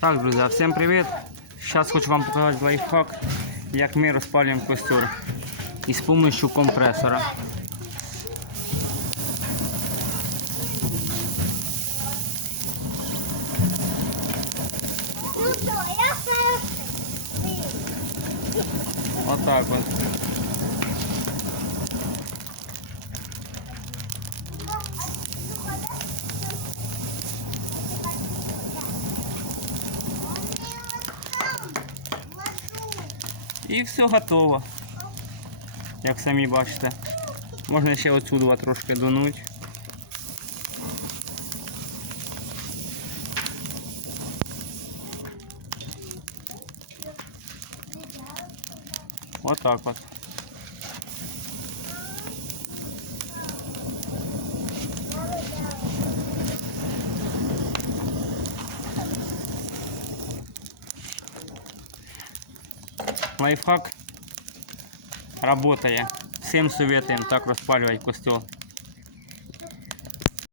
Так, друзі, всім привіт! Зараз хочу вам показати лайфхак, як ми розпалюємо костер із допомогою компресора. Отак от. І все готово. Як самі бачите. Можна ще отсюди трошки дунуть. Отак от. Лайфхак работає. Всім советуємо так розпалювати костер.